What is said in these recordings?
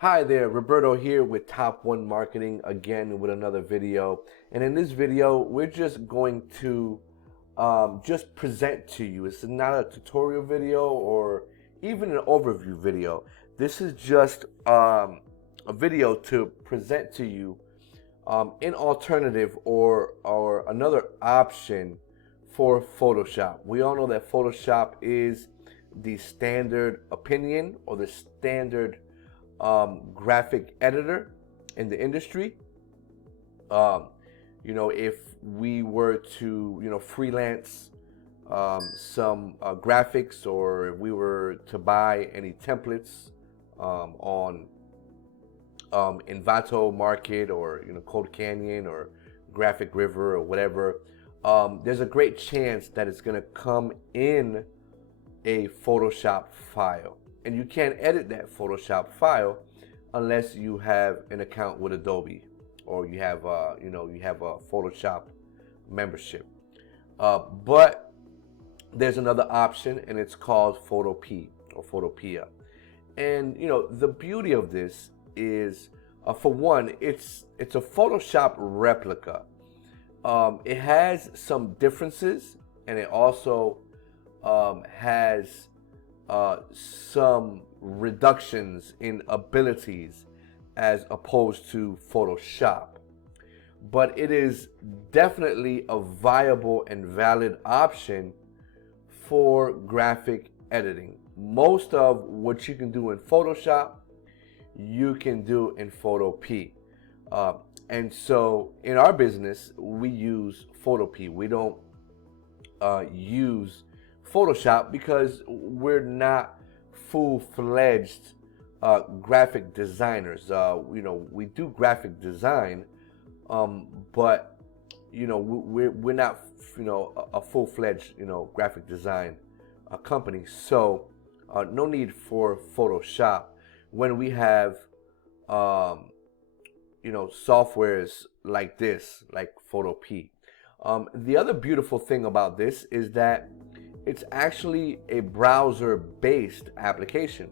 Hi there, Roberto here with Top 1 Marketing again with another video. And in this video, we're just going to just present to you. It's not a tutorial video or even an overview video. This is just a video to present to you an alternative or another option for Photoshop. We all know that Photoshop is the standard opinion or the standard graphic editor in the industry. If we were to, freelance some graphics, or if we were to buy any templates on Envato Market or Code Canyon or Graphic River or whatever, there's a great chance that it's going to come in a Photoshop file. And you can't edit that Photoshop file unless you have an account with Adobe or you have a Photoshop membership. But there's another option, and it's called PhotoP or photopea. And the beauty of this is, for one, it's a Photoshop replica. It has some differences, and it also has some reductions in abilities as opposed to Photoshop. But it is definitely a viable and valid option for graphic editing. Most of what you can do in Photoshop, you can do in PhotoP. And so in our business, we use PhotoP. We don't use Photoshop because we're not full-fledged graphic designers. We do graphic design, but we're not a full-fledged graphic design company. So no need for Photoshop when we have softwares like this, like PhotoP. The other beautiful thing about this is that it's actually a browser-based application.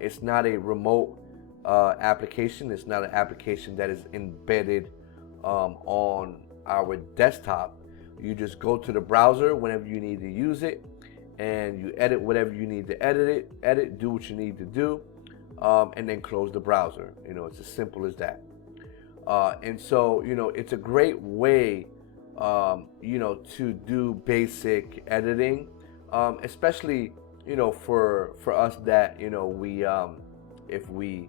It's not a remote application. It's not an application that is embedded on our desktop. You just go to the browser whenever you need to use it, and you edit whatever you need to edit, do what you need to do, and then close the browser. It's as simple as that. And so, it's a great way to do basic editing, especially for us that if we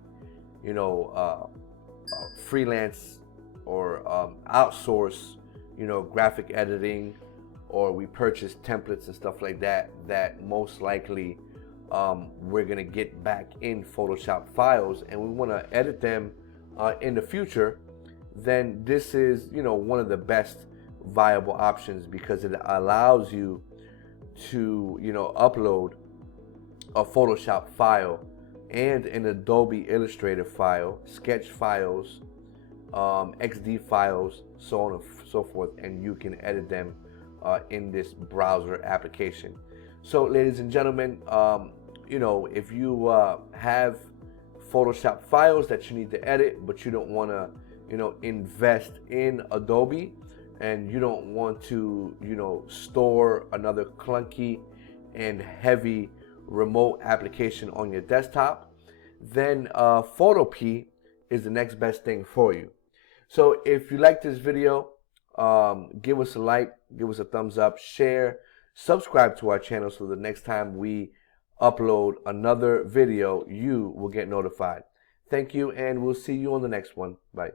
freelance or outsource graphic editing, or we purchase templates and stuff like that most likely we're gonna get back in Photoshop files, and we want to edit them in the future. Then this is one of the best viable options, because it allows you to upload a Photoshop file and an Adobe Illustrator file, sketch files, XD files, so on and so forth, and you can edit them in this browser application. So ladies and gentlemen, if you have Photoshop files that you need to edit, but you don't want to invest in Adobe, and you don't want to store another clunky and heavy remote application on your desktop, then PhotoP is the next best thing for you. So if you like this video, give us a like, give us a thumbs up, share, subscribe to our channel, so the next time we upload another video, you will get notified. Thank you, and we'll see you on the next one. Bye.